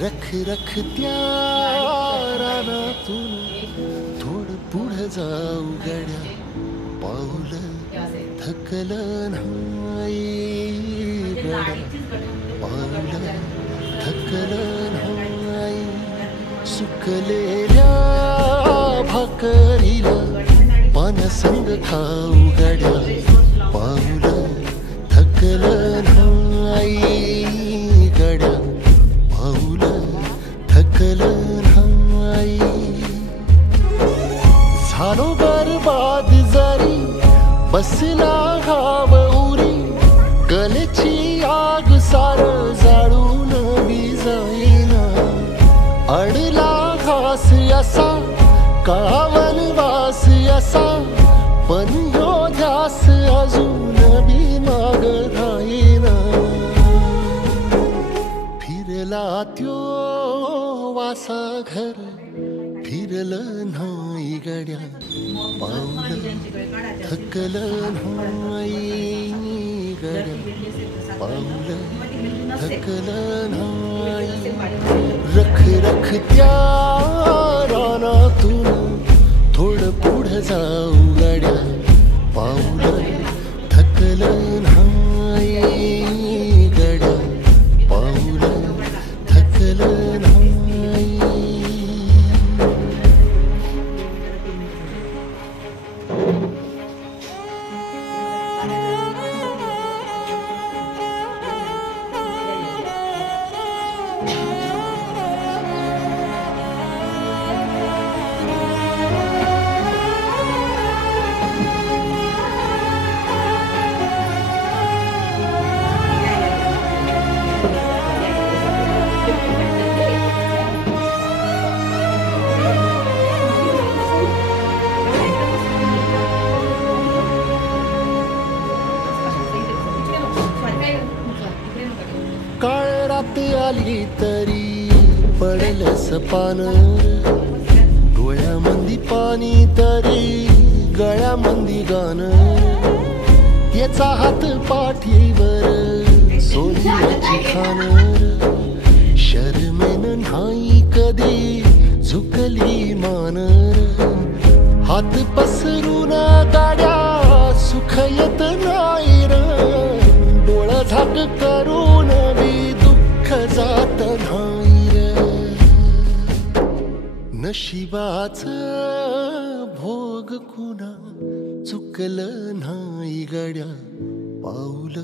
रख रख त्या रानातून थोडं पुढं जाऊ गड्या, पाऊल थकलं नाही गड्या, पाऊल थकलं नाही. सुकलेल्या भाकरीला पानसंग खाऊ गड्या, पाऊल थकलं नाही गड्या, पाऊल थकलं नाही. झालो बरबाद जरी बसला घाव उरी, गलेची आग सार जाळून विजाईना. अडला घास असा काळावन वास असा, पण ह्यो ध्यास अजून बी माग राहीना. फिरला त्यो वासा घर, फिरलं नाही गड्या, पाऊल थकलं नाही गड्या, पाऊल थकलं नाही. रख रख त्या रानातून थोडं पुढं जाऊ गड्या, पाऊल थकलं नाही गड्या, पाऊल थकलं नाही. काळ रात आली तरी पडलंस पान, डोळ्यामंदी पाणी तरी गळ्यामंदी गाणं. त्याचा हात पाठीवर सोन्याची खान, शर्मेन नाही कधी झुकली मान. हात पसरून गाड्या सुख येत नाही र, डोळं झाक करून बी दुःख जात नाही र. नशिबाचं भोग कुणा चुकलं नाही गड्या, पाऊल